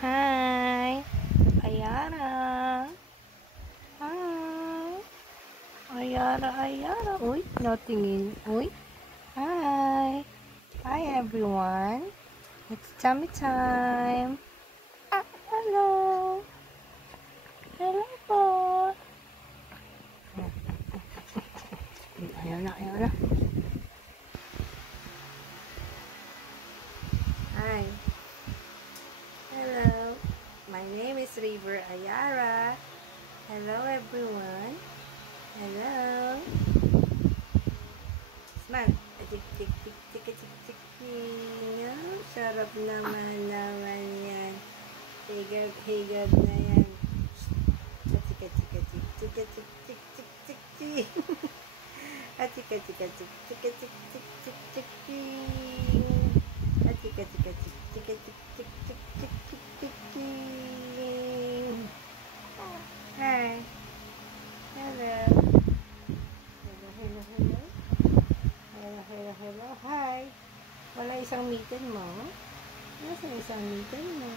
Hi, Ayara. Hi, Ayara. Uy, natingin. Uy, hi. Hi, everyone. It's tummy time. Hello. Hello po. Ayan na. Hi. Hello. My name is River Ayara. Hello, everyone. Hello. Smile. Tik. Sarap naman yan. Higab na yan. Tik. Hi. Hello. Hello. Hi. Wala isang mitten mo? Nasaan isang mitten mo?